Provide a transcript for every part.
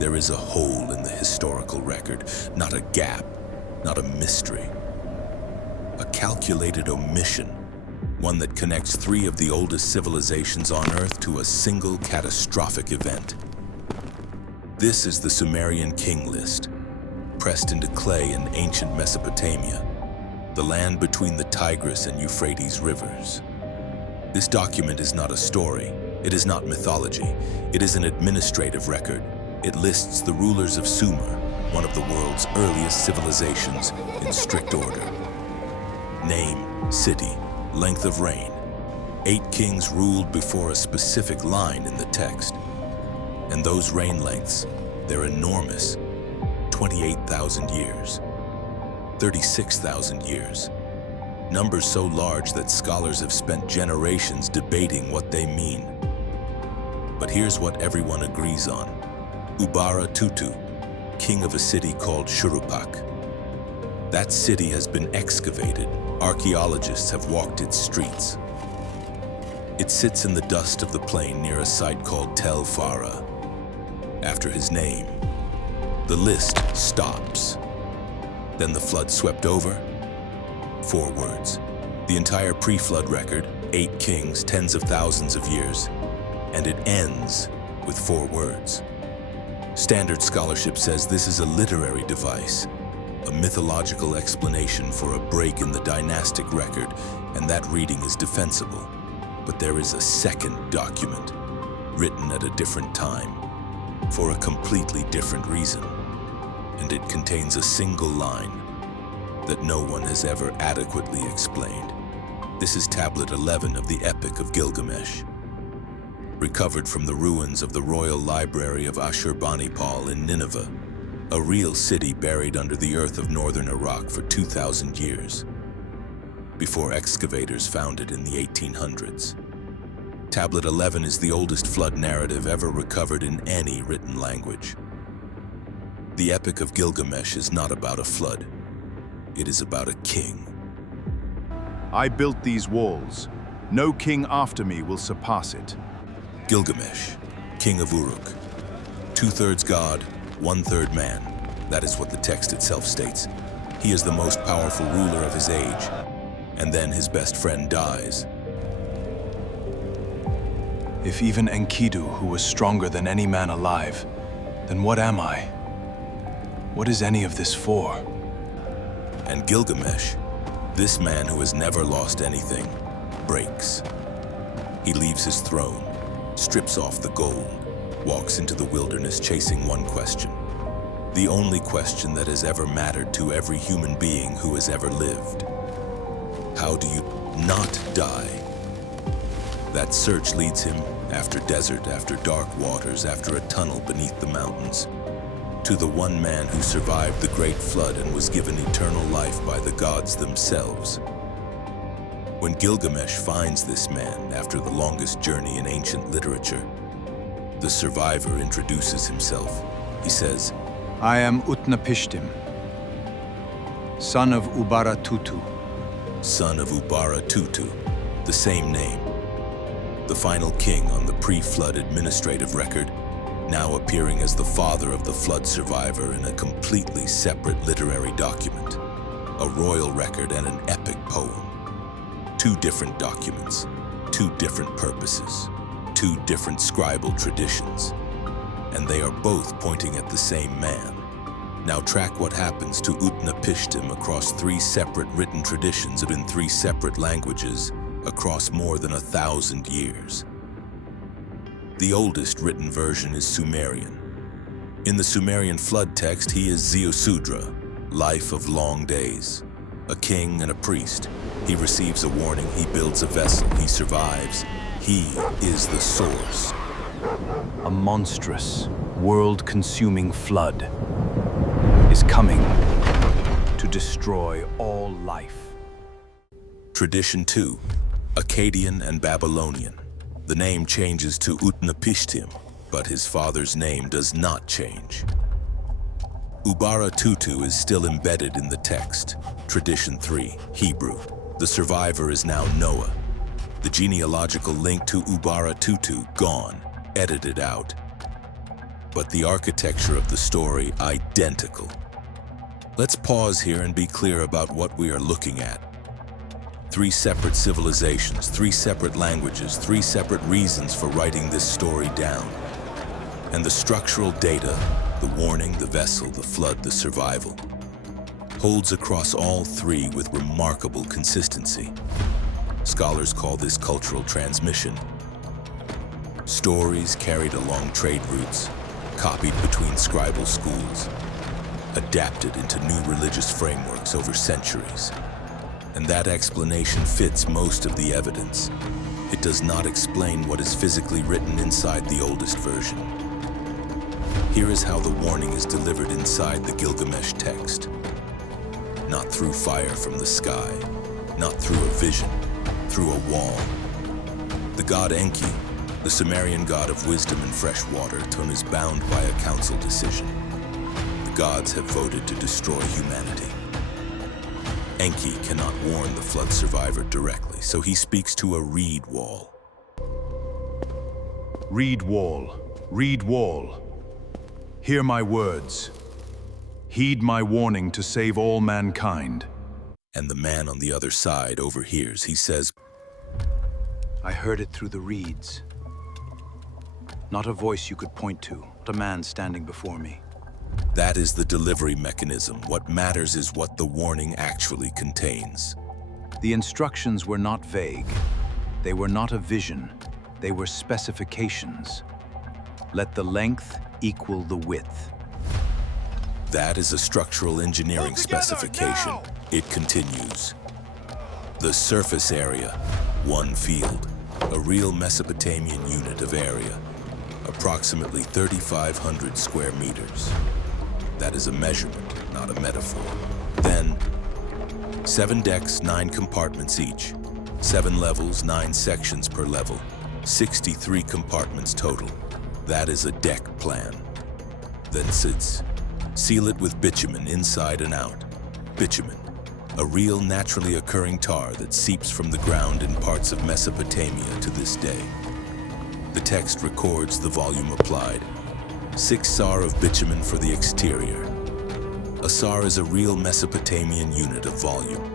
There is a hole in the historical record, not a gap, not a mystery. A calculated omission, one that connects three of the oldest civilizations on Earth to a single catastrophic event. This is the Sumerian king list, pressed into clay in ancient Mesopotamia, the land between the Tigris and Euphrates rivers. This document is not a story, it is not mythology, it is an administrative record. It lists the rulers of Sumer, one of the world's earliest civilizations, in strict order. Name, city, length of reign. 8 kings ruled before a specific line in the text. And those reign lengths, they're enormous. 28,000 years, 36,000 years. Numbers so large that scholars have spent generations debating what they mean. But here's what everyone agrees on. Ubara-Tutu, king of a city called Shurupak. That city has been excavated. Archaeologists have walked its streets. It sits in the dust of the plain near a site called Tel Farah. After his name, the list stops. Then the flood swept over? 4 words. The entire pre-flood record, 8 kings, tens of thousands of years, and it ends with 4 words. Standard scholarship says this is a literary device, a mythological explanation for a break in the dynastic record, and that reading is defensible. But there is a second document, written at a different time, for a completely different reason, and it contains a single line that no one has ever adequately explained. This is Tablet 11 of the Epic of Gilgamesh, recovered from the ruins of the Royal Library of Ashurbanipal in Nineveh, a real city buried under the earth of northern Iraq for 2,000 years, before excavators found it in the 1800s. Tablet 11 is the oldest flood narrative ever recovered in any written language. The Epic of Gilgamesh is not about a flood. It is about a king. I built these walls. No king after me will surpass it. Gilgamesh, king of Uruk. 2/3 god, 1/3 man. That is what the text itself states. He is the most powerful ruler of his age. And then his best friend dies. If even Enkidu, who was stronger than any man alive, then what am I? What is any of this for? And Gilgamesh, this man who has never lost anything, breaks. He leaves his throne, strips off the gold, walks into the wilderness chasing one question. The only question that has ever mattered to every human being who has ever lived. How do you not die? That search leads him, after desert, after dark waters, after a tunnel beneath the mountains, to the one man who survived the great flood and was given eternal life by the gods themselves. When Gilgamesh finds this man after the longest journey in ancient literature, the survivor introduces himself. He says, I am Utnapishtim, son of Ubara-Tutu. son of Ubara-Tutu, the same name. The final king on the pre-flood administrative record, now appearing as the father of the flood survivor in a completely separate literary document, a royal record and an epic poem. 2 different documents, 2 different purposes, 2 different scribal traditions, and they are both pointing at the same man. Now track what happens to Utnapishtim across 3 separate written traditions in 3 separate languages across more than 1,000 years. The oldest written version is Sumerian. In the Sumerian flood text, he is Ziusudra, life of long days, a king and a priest. He receives a warning, he builds a vessel, he survives. He is the source. A monstrous, world-consuming flood is coming to destroy all life. Tradition 2, Akkadian and Babylonian. The name changes to Utnapishtim, but his father's name does not change. Ubara-Tutu is still embedded in the text. Tradition 3, Hebrew. The survivor is now Noah. The genealogical link to Ubara-Tutu gone, edited out. but the architecture of the story identical. Let's pause here and be clear about what we are looking at. 3 separate civilizations, 3 separate languages, 3 separate reasons for writing this story down. And the structural data, the warning, the vessel, the flood, the survival, holds across all 3 with remarkable consistency. Scholars call this cultural transmission. Stories carried along trade routes, copied between scribal schools, adapted into new religious frameworks over centuries. And that explanation fits most of the evidence. It does not explain what is physically written inside the oldest version. Here is how the warning is delivered inside the Gilgamesh text. Not through fire from the sky, not through a vision, through a wall. The god Enki, the Sumerian god of wisdom and fresh water, is bound by a council decision. The gods have voted to destroy humanity. Enki cannot warn the flood survivor directly, so he speaks to a reed wall. Reed wall, reed wall. Hear my words. Heed my warning to save all mankind. And the man on the other side overhears. He says, I heard it through the reeds. Not a voice you could point to, not a man standing before me. that is the delivery mechanism. What matters is what the warning actually contains. The instructions were not vague. They were not a vision. They were specifications. Let the length equal the width. That is a structural engineering specification. It continues. The surface area, 1 field, a real Mesopotamian unit of area, approximately 3,500 square meters. That is a measurement, not a metaphor. Then, 7 decks, 9 compartments each, 7 levels, 9 sections per level, 63 compartments total. That is a deck plan. Then sits, seal it with bitumen inside and out. Bitumen, a real naturally occurring tar that seeps from the ground in parts of Mesopotamia to this day. The text records the volume applied. 6 sar of bitumen for the exterior. A sar is a real Mesopotamian unit of volume.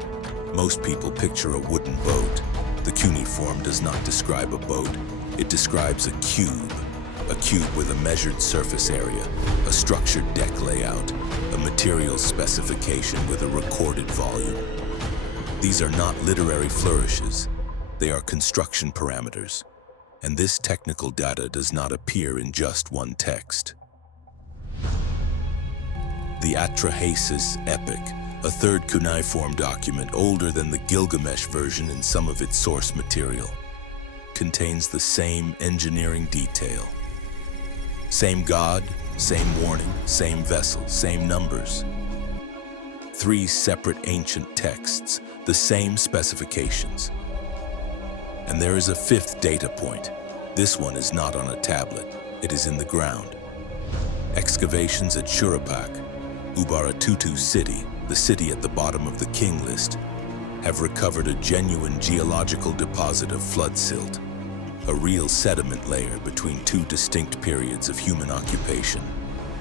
Most people picture a wooden boat. The cuneiform does not describe a boat. It describes a cube with a measured surface area, a structured deck layout, a material specification with a recorded volume. These are not literary flourishes. They are construction parameters. And this technical data does not appear in just one text. The Atrahasis Epic, a third cuneiform document older than the Gilgamesh version in some of its source material, contains the same engineering detail. Same god, same warning, same vessel, same numbers. 3 separate ancient texts, the same specifications. And there is a 5th data point. This one is not on a tablet, it is in the ground. Excavations at Shurapak, Ubaratutu city, the city at the bottom of the king list, have recovered a genuine geological deposit of flood silt, a real sediment layer between 2 distinct periods of human occupation,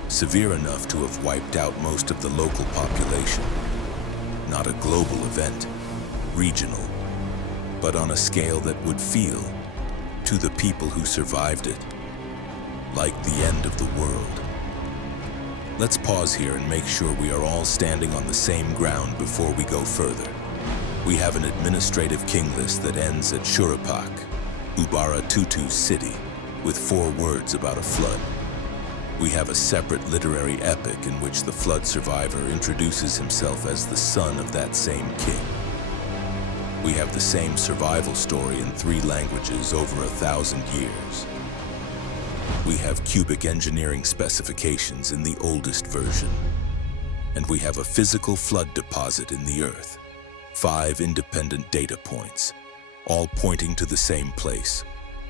severe enough to have wiped out most of the local population. Not a global event, regional, but on a scale that would feel, to the people who survived it, like the end of the world. Let's pause here and make sure we are all standing on the same ground before we go further. We have an administrative king list that ends at Shurapak, Ubaratutu city, with 4 words about a flood. We have a separate literary epic in which the flood survivor introduces himself as the son of that same king. We have the same survival story in 3 languages over 1,000 years. We have cubic engineering specifications in the oldest version. And we have a physical flood deposit in the earth. 5 independent data points, all pointing to the same place,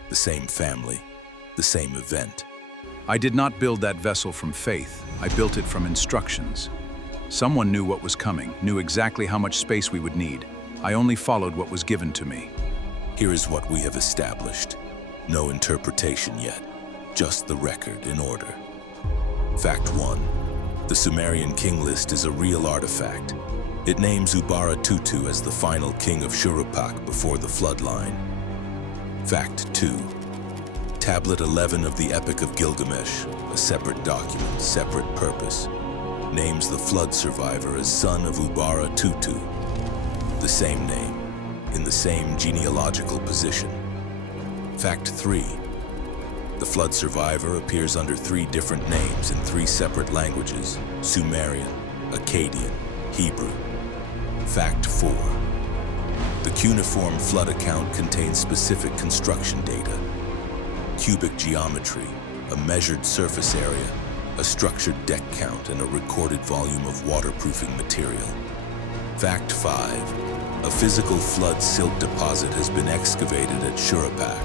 the same family, the same event. I did not build that vessel from faith. I built it from instructions. Someone knew what was coming, knew exactly how much space we would need. I only followed what was given to me. Here is what we have established. No interpretation yet, just the record in order. Fact 1. The Sumerian king list is a real artifact. It names Ubaratutu as the final king of Shuruppak before the floodline. Fact 2. Tablet 11 of the Epic of Gilgamesh, a separate document, separate purpose, names the flood survivor as son of Ubaratutu, the same name, in the same genealogical position. Fact 3. The flood survivor appears under 3 different names in 3 separate languages: Sumerian, Akkadian, Hebrew. Fact 4. The cuneiform flood account contains specific construction data: cubic geometry, a measured surface area, a structured deck count, and a recorded volume of waterproofing material. Fact 5. A physical flood silt deposit has been excavated at Shuruppak,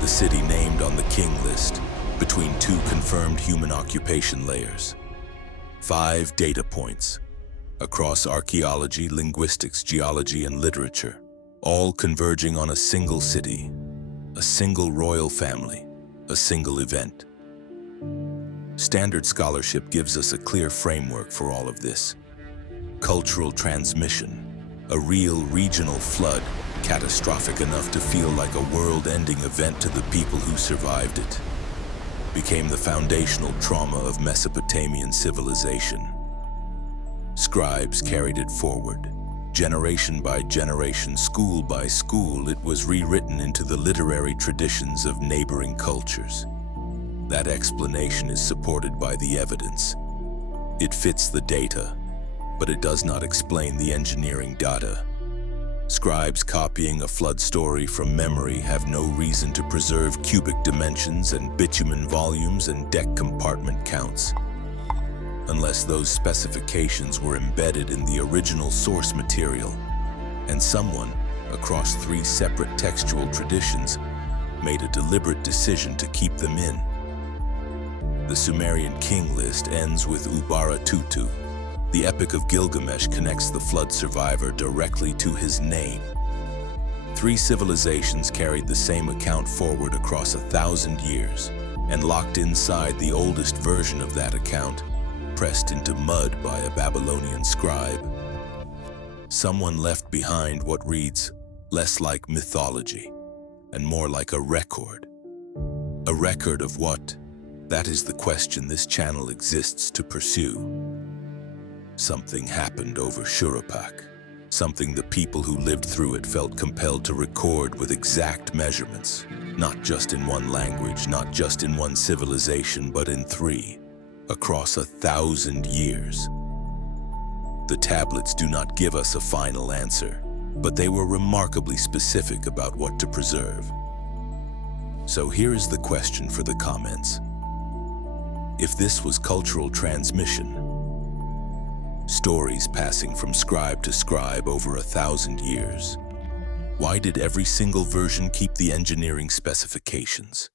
the city named on the king list, between 2 confirmed human occupation layers. 5 data points across archaeology, linguistics, geology, and literature, all converging on a single city, a single royal family, a single event. Standard scholarship gives us a clear framework for all of this. Cultural transmission, a real regional flood, catastrophic enough to feel like a world-ending event to the people who survived it, became the foundational trauma of Mesopotamian civilization. Scribes carried it forward. Generation by generation, school by school, it was rewritten into the literary traditions of neighboring cultures. That explanation is supported by the evidence. It fits the data, but it does not explain the engineering data. Scribes copying a flood story from memory have no reason to preserve cubic dimensions and bitumen volumes and deck compartment counts, unless those specifications were embedded in the original source material, and someone, across 3 separate textual traditions, made a deliberate decision to keep them in. The Sumerian king list ends with Ubaratutu. The Epic of Gilgamesh connects the flood survivor directly to his name. 3 civilizations carried the same account forward across 1,000 years, and locked inside the oldest version of that account, pressed into mud by a Babylonian scribe. Someone left behind what reads less like mythology and more like a record. A record of what? That is the question this channel exists to pursue. Something happened over Shuruppak, something the people who lived through it felt compelled to record with exact measurements, not just in one language, not just in one civilization, but in 3. Across 1,000 years. The tablets do not give us a final answer, but they were remarkably specific about what to preserve. So here is the question for the comments. If this was cultural transmission, stories passing from scribe to scribe over 1,000 years, why did every single version keep the engineering specifications?